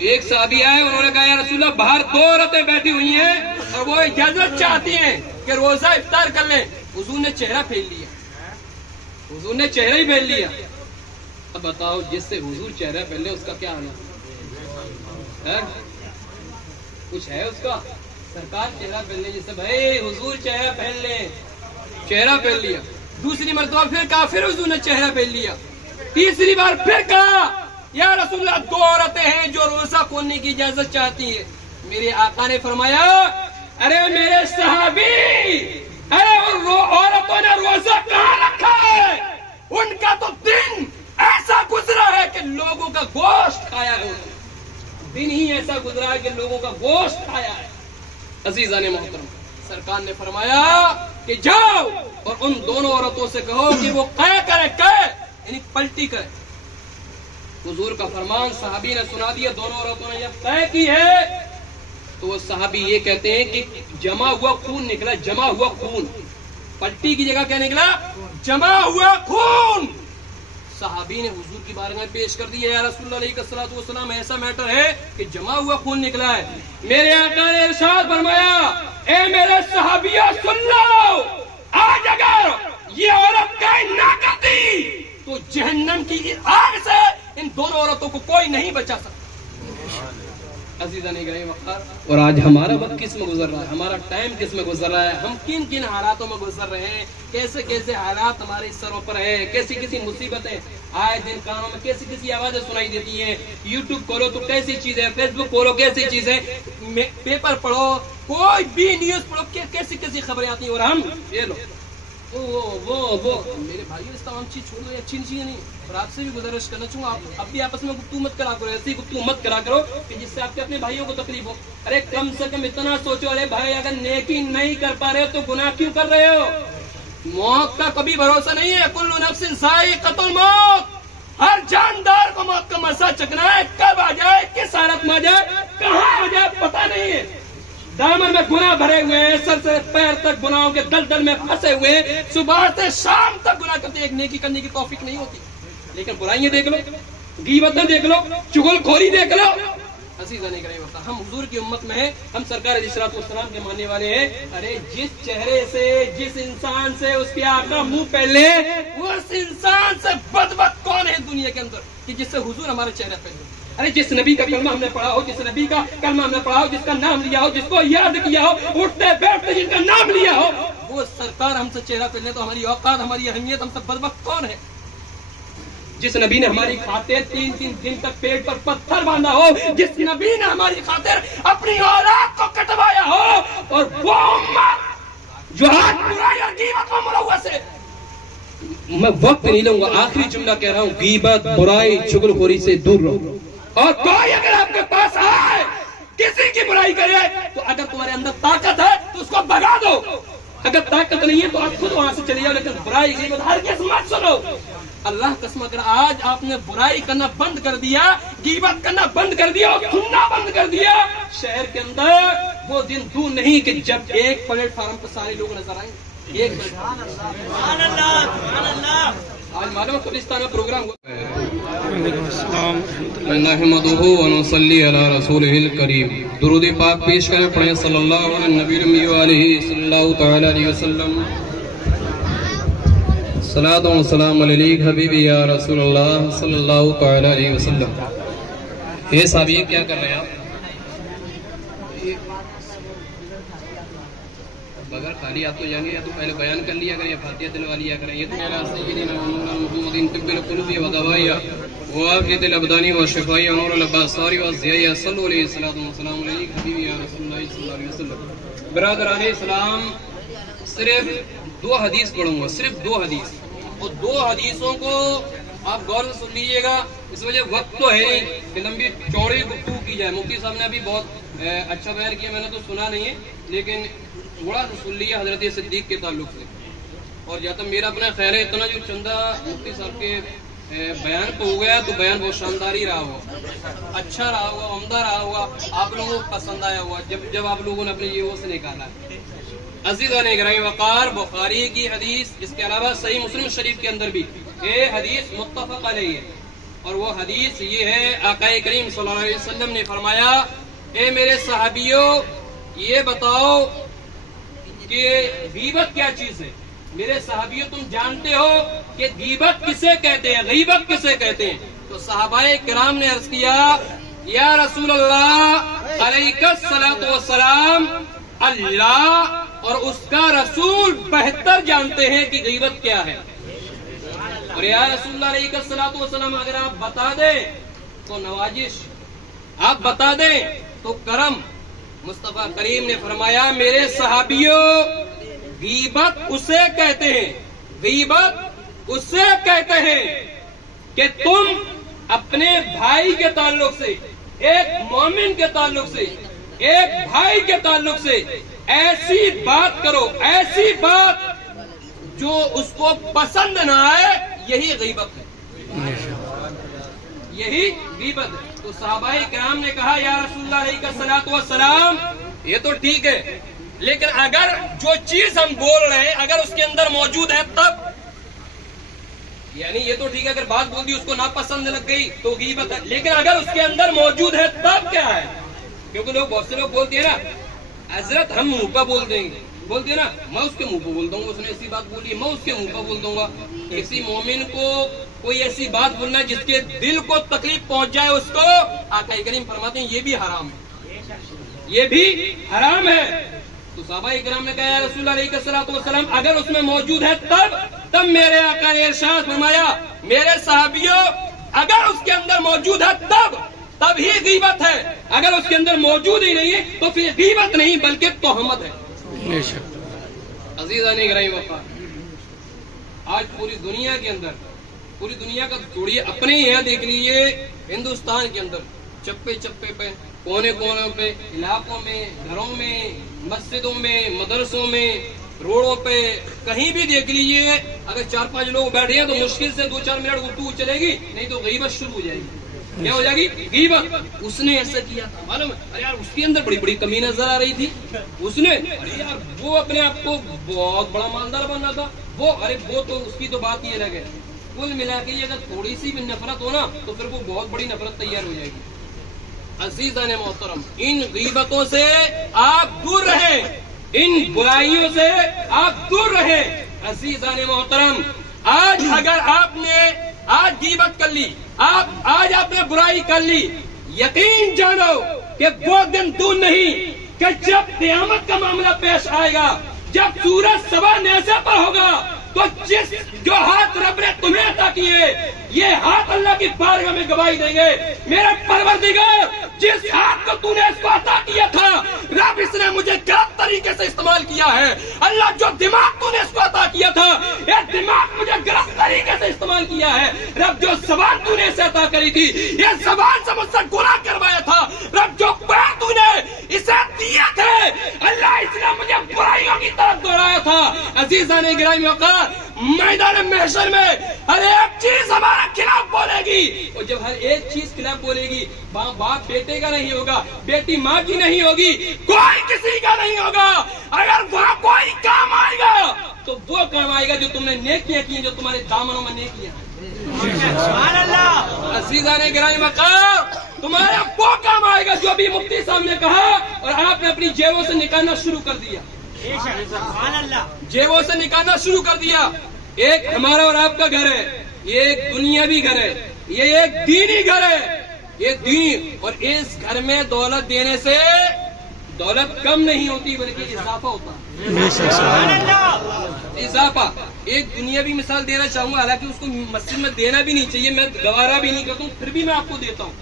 ایک صحابی آئے، انہوں نے کہا یا رسول اللہ باہر 2 عورتیں بیٹھی ہوئی ہیں اور وہ اجازت چاہتی ہیں کہ روزہ افطار کر لیں۔ حضور نے چہرہ پھیر لیا، حضور نے چہرہ ہی پھیر لیا۔ اب بتاؤ جس سے حضور چہرہ پھیر لے اس کا کیا حال ہے؟ کچھ ہے اس کا؟ سرکار چہرہ پھیر لے جسے بھائی حضور چہرہ پھیر لے، چہرہ پھیر لیا۔ دوسری مرتبہ پھر کہا، پھر حضور نے چہرہ پھیر لیا۔ تیسری بار پھر کہا یا رسول اللہ 2 عورتیں ہیں جو روزہ کھولنے کی اجازت چاہتی ہیں۔ میرے آقا نے فرمایا ارے میرے صحابی، ارے ان عورتوں نے روزہ کہاں رکھا ہے؟ ان کا تو دن ایسا گزرا ہے کہ لوگوں کا گوشت کھایا ہے، دن ہی ایسا گزرا ہے کہ لوگوں کا گوشت کھایا ہے۔ عزیزان محترم، سرکار نے فرمایا کہ جاؤ اور ان دونوں عورتوں سے کہو کہ وہ قے کرے، قے یعنی پلٹی کرے۔ حضور کا فرمان صحابی نے سنا دیا۔ دونوں عورتوں نے جب قے کی ہے تو وہ صحابی یہ کہتے ہیں کہ جمع ہوا خون نکلا، جمع ہوا خون، پلٹی کی جگہ کیا نکلا؟ جمع ہوا خون۔ صحابی نے حضور کی بارگاہ میں پیش کر دیا یا رسول اللہ علیہ الصلوۃ والسلام ایسا میٹر ہے کہ جمع ہوا خون نکلا ہے۔ میرے آقا نے ارشاد فرمایا اے میرے صحابیوں سن لو، آج اگر یہ عورت قے نہ کرتی تو جہنم کی آگ سے ان دونوں عورتوں کو کوئی نہیں بچا سکتا۔ عزیزان گرامی وقار، اور آج ہمارا وقت کس میں گزر رہا ہے، ہمارا ٹائم کس میں گزر رہا ہے، ہم کن کن حالاتوں میں گزر رہے ہیں، کیسے کیسے حالات ہمارے سروں پر ہیں، کیسی کیسی مصیبتیں آئے دن کانوں میں کیسی کیسی آوازیں سنائی دیتی ہیں۔ یوٹیوب کھولو تو کیسی چیزیں، فیس بک کھولو کیسی چیزیں، پیپر پڑھو، کوئی بھی نیوز پڑھو کیسی کیسی خبریں آتی ہیں، اور ہم یہ لو وہ میرے بھائیوں اس تمام چیز چھوڑ دو، اچھی چیزیں نہیں۔ اور آپ سے بھی گزارش کرنا چاہوں گا، آپ اب بھی آپس میں گفتگو مت کرا کرو، ایسی گفتگو مت کرا کرو کہ جس سے آپ کے اپنے بھائیوں کو تکلیف ہو۔ ارے کم سے کم اتنا سوچو، ارے بھائی اگر نیکی نہیں کر پا رہے ہو تو گناہ کیوں کر رہے ہو؟ موت کا کبھی بھروسہ نہیں ہے، کل نفس ذائقۃ الموت، ہر جاندار کو موت کا مزہ چکھنا ہے، کب آ جائے، کس حالت میں آ جائے، کہاں آ جائے پتہ نہیں ہے۔ دامن میں گناہ بھرے ہوئے ہیں، سر سے پیر تک گناہوں کے دلدل میں پھنسے ہوئے ہیں، صبح سے شام تک گناہ کرتے، ایک نیکی کرنے کی توفیق نہیں ہوتی۔ لیکن برائیاں دیکھ لو، غیبتیں دیکھ لو، چغل خوری دیکھ لو۔ عزیزان گرامی وقت، ہم حضور کی امت میں ہیں، ہم سرکار علیہ الصلوۃ والسلام کے ماننے والے ہیں۔ ارے جس چہرے سے، جس انسان سے اس کے آقا منہ پہلے، اس انسان سے بدبخت کون ہے دنیا کے اندر کہ جس سے حضور ہمارے چہرے پہلے؟ ارے جس نبی کا کلمہ ہم نے پڑھا ہو، جس نبی کا کلمہ ہم نے پڑھا ہو، جس کا نام لیا ہو، جس کو یاد کیا ہو، اٹھتے بیٹھتے جن کا نام لیا ہو، وہ سرکار ہم سے چہرہ پہلے تو ہماری اوقات، ہماری اہمیت، ہم سے بدبخت کون ہے؟ جس نبی نے ہماری خاطر 3 دن تک پیٹ پر پتھر باندھا ہو، جس نبی نے ہماری خاطر اپنی اولاد کو کٹوایا ہو، اور وہ امت جو آج برائی اور غیبت میں ملوث ہے۔ میں وقت نہیں لوں گا، آخری جملہ کہہ رہا ہوں، غیبت، برائی، چغل خوری سے دور رہو۔ اور کوئی اگر آپ کے پاس آئے کسی کی برائی کرے تو اگر تمہارے اندر طاقت ہے تو اس کو بھگا دو، اگر طاقت نہیں ہے تو آپ خود وہاں سے چلے جاؤ، لیکن برائی غیبت ہرگز مت سنو۔ اللہ قسم اگر آج آپ نے برائی کرنا بند کر دیا، غیبت کرنا بند کر دیا، سننا بند کر دیا، شہر کے اندر وہ دن دور نہیں کہ جب ایک پلیٹ فارم پر سارے لوگ نظر آئیں گے۔ ایک آج معلوم قبرستان میں پروگرام ہوا نحمدہ ونصلی علی رسولہ الکریم، درود پاک پیش کریں، پڑھیں صلی اللہ علیہ نبی رمی علیہ صلی اللہ تعالی علیہ وسلم۔ صلاۃ و سلام علیک حبیبی یا رسول اللہ صلی اللہ تعالی علیہ وسلم۔ یہ صاحب یہ کیا کر رہے ہیں آپ؟ اگر خالی آپ تو جائیں گے یا تو پہلے بیان کر لیا کریں یا فاتحہ دلوا لیا کریں۔ یہ تو میرا سیدنا محمد طب القلوب و دوائیہ وعافیت الابدان و شفائی و نور الابصار و ضیاء صلی علیہ السلام علیک حبیبی یا رسول اللہ صلی اللہ علیہ وسلم۔ برادران اسلام، صرف 2 حدیث پڑھوں گا، صرف 2 حدیث، اور 2 حدیثوں کو آپ غور سے سن لیجیے گا، اس وجہ وقت تو ہے نہیں کہ لمبی چوڑی گفتگو کی جائے۔ مفتی صاحب نے ابھی بہت اچھا بیان کیا، میں نے تو سنا نہیں ہے، لیکن تھوڑا سا سن لیا حضرت صدیق کے تعلق سے۔ اور جہاں تک میرا اپنا خیال ہے، اتنا جو چندہ مفتی صاحب کے بیان کو ہو گیا تو بیان بہت شاندار ہی رہا ہوا، اچھا رہا ہوا، عمدہ رہا ہوا، آپ لوگوں کو پسند آیا ہوا جب آپ لوگوں نے اپنے یہ سے نکالا ہے۔ عزیزان گرامی وقار، بخاری کی حدیث، اس کے علاوہ صحیح مسلم شریف کے اندر بھی یہ حدیث متفق علیہ ہے۔ اور وہ حدیث یہ ہے، آقا کریم صلی اللہ علیہ وسلم نے فرمایا، اے میرے صحابیوں یہ بتاؤ کہ غیبت کیا چیز ہے؟ میرے صحابیوں تم جانتے ہو کہ غیبت کسے کہتے ہیں، غیبت کسے کہتے ہیں؟ تو صحابہ کرام نے عرض کیا، یا رسول اللہ علیہ الصلوۃ والسلام، اللہ اور اس کا رسول بہتر جانتے ہیں کہ غیبت کیا ہے، اور یا رسول اللہ علیہ الصلوۃ والسلام اگر آپ بتا دیں تو نوازش، آپ بتا دیں تو کرم۔ مصطفیٰ کریم نے فرمایا، میرے صحابیوں غیبت اسے کہتے ہیں، غیبت اسے کہتے ہیں کہ تم اپنے بھائی کے تعلق سے، ایک مومن کے تعلق سے، ایک بھائی کے تعلق سے ایسی بات کرو، ایسی بات جو اس کو پسند نہ آئے، یہی غیبت ہے، یہی غیبت ہے۔ تو صحابہ کرام نے کہا، یا رسول اللہ علیہ الصلوۃ والسلام یہ تو ٹھیک ہے، لیکن اگر جو چیز ہم بول رہے ہیں اگر اس کے اندر موجود ہے تب، یعنی یہ تو ٹھیک ہے اگر بات بول دی اس کو ناپسند لگ گئی تو غیبت ہے، لیکن اگر اس کے اندر موجود ہے تب کیا ہے؟ کیونکہ لوگ بہت سے لوگ بولتے ہیں نا، حضرت ہم منہ پہ بول دیں گے، بولتے ہیں نا میں اس کے منہ پہ بول دوں گا، اس نے ایسی بات بولی میں اس کے منہ پہ بول دوں گا۔ کسی مومن کو کوئی ایسی بات بولنا جس کے دل کو تکلیف پہنچ جائے اس کو، آقا کریم فرماتے ہیں یہ بھی حرام ہے، یہ بھی حرام ہے۔ تو صحابہ کرام نے کہا، یا رسول اللہ علیہ الصلوۃ والسلام اگر اس میں موجود ہے تب میرے آقا نے ارشاد فرمایا، میرے صحابیوں اگر اس کے اندر موجود ہے تب ہی غیبت ہے، اگر اس کے اندر موجود ہی نہیں ہے تو پھر غیبت نہیں بلکہ تہمت ہے۔ عزیزان گرامی وفا، آج پوری دنیا کے اندر، پوری دنیا کا چھوڑیے، اپنے یہاں دیکھ لیجیے ہندوستان کے اندر چپے چپے پہ، کونے کونے پہ، علاقوں میں، گھروں میں، مسجدوں میں، مدرسوں میں، روڈوں پہ، کہیں بھی دیکھ لیجیے اگر 4-5 لوگ بیٹھے ہیں تو مشکل سے 2-4 منٹ گفتگو چلے گی، نہیں تو غیبت شروع ہو جائے گی۔ کیا ہو جائے گی؟ غیبت۔ اس نے ایسا کیا تھا، معلوم ہے، ارے یار اس کے اندر بڑی بڑی کمی نظر آ رہی تھی، اس نے، ارے یار وہ اپنے آپ کو بہت بڑا مالدار بننا تھا، وہ تو اس کی تو بات ہی الگ ہے۔ کل ملا کے اگر تھوڑی سی بھی نفرت ہو نا تو پھر وہ بہت بڑی نفرت تیار ہو جائے گی۔ عزیزان محترم، ان غیبتوں سے آپ دور رہیں، ان برائیوں سے آپ دور رہیں۔ عزیزان محترم، آج اگر آپ نے آج غیبت کر لی، آج آپ نے برائی کر لی، یقین جانو کہ وہ دن دور نہیں کہ جب قیامت کا معاملہ پیش آئے گا، جب سورج سوا نیزے پر ہوگا تو جو ہاتھ رب نے تمہیں عطا کیے، یہ ہاتھ اللہ کی بارگاہ میں گواہی دیں گے، میرے پروردگار جس ہاتھ کو تو نے اس کو عطا کیا تھا، رب اس نے مجھے غلط طریقے سے استعمال کیا ہے۔ اللہ جو دماغ تو نے اس کو عطا کیا تھا، یہ دماغ مجھے غلط طریقے سے استعمال کیا ہے۔ رب جو زبان تو نے اسے عطا کری تھی، یہ زبان سے مجھ سے گناہ کروایا تھا۔ رب جو پیر تو نے اسے دیے تھے، اللہ اس نے مجھے برائیوں کی طرف دوڑایا تھا۔ عزیزان گرامی وقار، میدان محشر میں ہر ایک چیز ہمارے خلاف بولے گی، اور جب ہر ایک چیز خلاف بولے گی، باپ بیٹے کا نہیں ہوگا، بیٹی ماں کی نہیں ہوگی، کوئی کسی کا نہیں ہوگا۔ اگر وہاں کوئی کام آئے گا تو وہ کام آئے گا جو تم نے نیکیاں کی ہیں، جو تمہارے دامنوں میں نیکیاں ہیں۔ سبحان اللہ۔ عزیزان گرامی وقار، تمہارا وہ کام آئے گا جو بھی مفتی صاحب نے کہا اور آپ نے اپنی جیبوں سے نکالنا شروع کر دیا، جیبوں سے نکالنا شروع کر دیا۔ ایک ہمارا اور آپ کا گھر ہے، یہ ایک دنیاوی گھر ہے، یہ ایک دینی گھر ہے، یہ دین، اور اس گھر میں دولت دینے سے دولت کم نہیں ہوتی بلکہ اضافہ ہوتا ہے، اضافہ۔ ایک دنیاوی مثال دینا چاہوں گا، حالانکہ اس کو مسجد میں دینا بھی نہیں چاہیے، میں گوارا بھی نہیں کرتا ہوں، پھر بھی میں آپ کو دیتا ہوں۔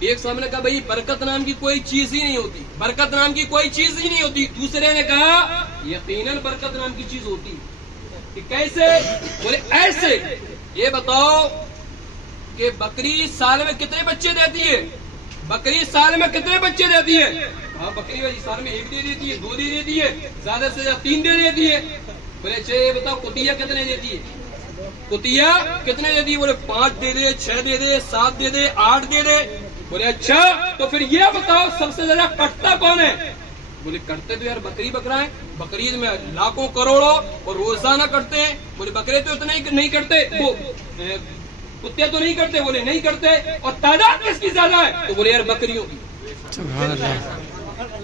ایک صاحب نے کہا بھائی برکت نام کی کوئی چیز ہی نہیں ہوتی، برکت نام کی کوئی چیز ہی نہیں ہوتی۔ دوسرے نے کہا یقیناً برکت نام کی چیز ہوتی ہے۔ کہ کیسے؟ بولے ایسے، یہ بتاؤ کہ بکری سال میں کتنے بچے دیتی ہے؟ بکری سال میں کتنے بچے دیتی ہے؟ ہاں بکری بھائی سال میں 1 دے دیتی ہے، 2 دے دیتی ہے، زیادہ سے زیادہ 3 دے دیتی ہے۔ بولے اچھا یہ بتاؤ کتیا کتنے دیتی ہے؟ کتیا کتنے دیتی ہے؟ بولے 5 دے دے، 6 دے دے، 7 دے دے، 8 دے دے۔ بولے اچھا تو پھر یہ بتاؤ سب سے زیادہ کٹتا کون ہے؟ بولے کٹتے تو یار بکری بکرا ہے، بکری میں لاکھوں کروڑوں اور روزانہ کٹتے ہیں۔ بولے بکرے تو اتنے ہی نہیں کٹتے، وہ کتے تو نہیں کرتے؟ بولے نہیں کرتے. اور تعداد کس کی زیادہ ہے؟ تو بولے یار بکریوں کی.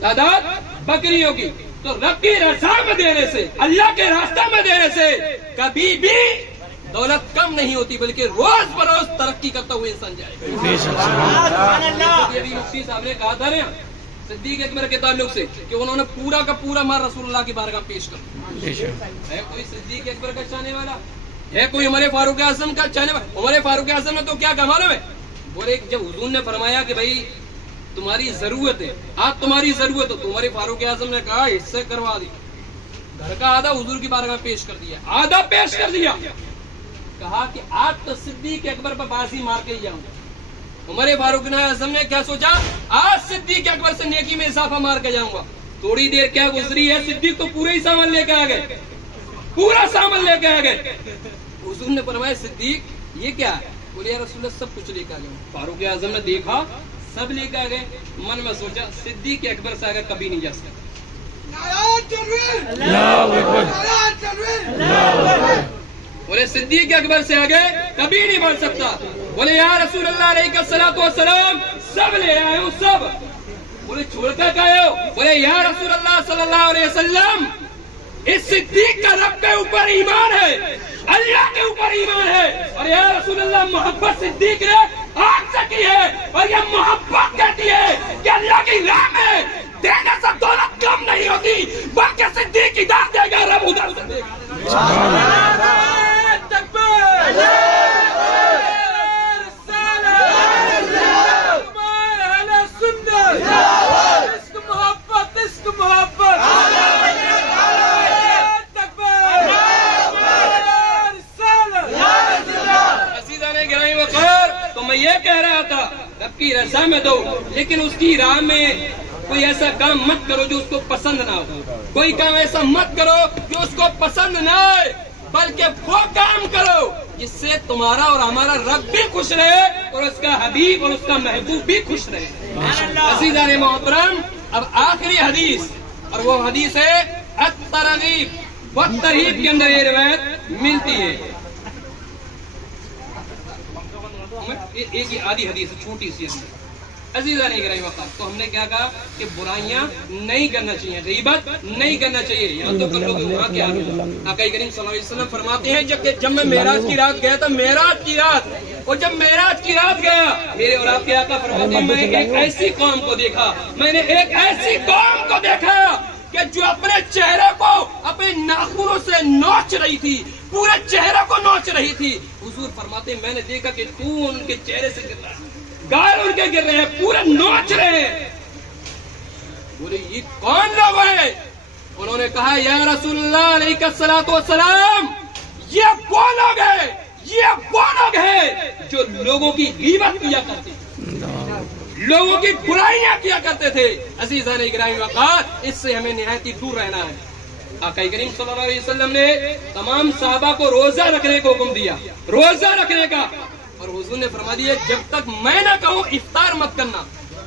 تعداد بکریوں کی. تو رب کی رضا میں دینے سے، اللہ کے راستہ میں دینے سے کبھی بھی دولت کم نہیں ہوتی، بلکہ روز بروز ترقی کرتا ہوئے انسان جائے گا. یہ بھی مفتی صاحب نے کہا تھا نا صدیق اکبر کے تعلق سے کہ انہوں نے پورا کا پورا مال رسول اللہ کی بارگاہ پیش کر. ہے کوئی صدیق اکبر کا چاہنے والا؟ ہے کوئی عمر فاروق اعظم کا چاہنے والا؟ عمر فاروق اعظم نے تو کیا کہا معلوم ہے؟ بولے جب حضور نے فرمایا کہ بھائی تمہاری ضرورت ہے، آج تمہاری ضرورت ہے، تو عمر فاروق اعظم نے کہا حصے کروا دی. گھر کا آدھا حضور کی بارگاہ پیش کر دیا، آدھا پیش کر دیا. کہا کہ آج تو صدیق اکبر پر بازی مار کے ہی جاؤں گا. عمر فاروق اعظم نے کیا سوچا؟ آج صدیق اکبر سے نیکی میں اضافہ مار کے جاؤں گا. تھوڑی دیر کیا گزری ہے، صدیق تو پورا ہی سامان لے کے آ گئے، پورا سامان لے کے آ گئے. حضور نے فرمایا صدیق یہ کیا ہے؟ بولے یا رسول اللہ سب کچھ لے کے آ گئے. فاروق اعظم نے دیکھا سب لے کے آ گئے. من میں سوچا صدیق اکبر سے آگے کبھی نہیں جا سکتا. بولے صدیق اکبر سے آگے کبھی نہیں بڑھ سکتا. بولے یا رسول اللہ علیہ الصلوۃ والسلام سب لے آئے ہوں سب. بولے چھوڑ کر گئے ہو؟ بولے یا رسول اللہ صلی اللہ علیہ وسلم اس صدیق کا رب کے اوپر ایمان ہے، اللہ کے اوپر ایمان ہے. اور یا رسول اللہ محبت صدیق نے آگ سے کی ہے، اور یہ محبت کہتی ہے کہ اللہ کی راہ میں دینے سے دولت کم نہیں ہوتی، بلکہ صدیق ادھر دے گا رب ادھر سے دے گا. تو میں یہ کہہ رہا تھا رب کی رضا میں دو، لیکن اس کی راہ میں کوئی ایسا کام مت کرو جو اس کو پسند نہ ہو. کوئی کام ایسا مت کرو جو اس کو پسند نہ آئے، بلکہ وہ کام کرو جس سے تمہارا اور ہمارا رب بھی خوش رہے اور اس کا حبیب اور اس کا محبوب بھی خوش رہے. عزیزان محترم، اب آخری حدیث، اور وہ حدیث ہے الترغیب والترہیب کے اندر یہ روایت ملتی ہے. ایک ہی آدھی حدیث چھوٹی سی حدیث. عزیزان گرامی وقت تو ہم نے کیا کہا کہ برائیاں نہیں کرنا چاہیے، غیبت نہیں کرنا چاہیے. یہاں تو کر لو گے وہاں کیا ہوگا. آقا کریم صلی اللہ علیہ وسلم فرماتے ہیں جب میں معراج کی رات گیا تھا، معراج کی رات، اور جب معراج کی رات گیا میرے اور آپ کے آقا فرماتے ہیں میں ایک ایسی قوم کو دیکھا، میں نے ایک ایسی قوم کو دیکھا کہ جو اپنے چہرے کو اپنے ناخنوں سے نوچ رہی تھی، پورے چہرے کو نوچ رہی تھی. حضور فرماتے ہیں میں نے دیکھا کہ خون ان کے چہرے سے گر رہا ہے، گال ان کے گر رہے ہیں، پورے نوچ رہے ہیں. بولے یہ کون لوگ ہیں؟ انہوں نے کہا یا رسول اللہ علیہ الصلوۃ والسلام یہ وہ لوگ ہیں، یہ وہ لوگ ہیں جو لوگوں کی غیبت کیا کرتے تھے، لوگوں کی برائیاں کیا کرتے تھے. عزیزان گرامی وقت اس سے ہمیں نہایت دور رہنا ہے. آقا کریم صلی اللہ علیہ وسلم نے تمام صحابہ کو روزہ رکھنے کو حکم دیا، روزہ رکھنے کا. اور حضور نے فرما دیا جب تک میں نہ کہوں افطار مت کرنا.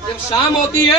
جب شام ہوتی ہے